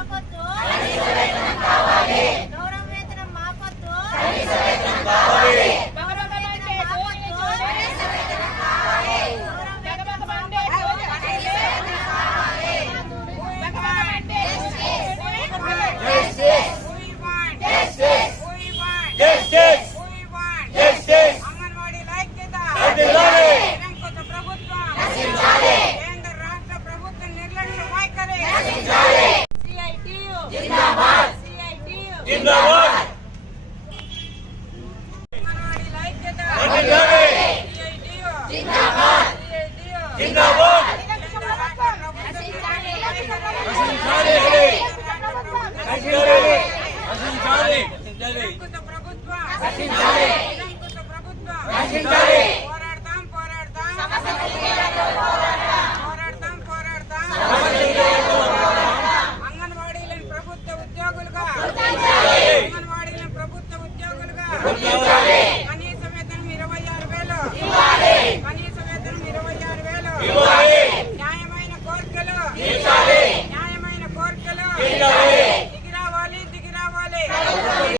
I'm like, ప్రభుత్వ Okay.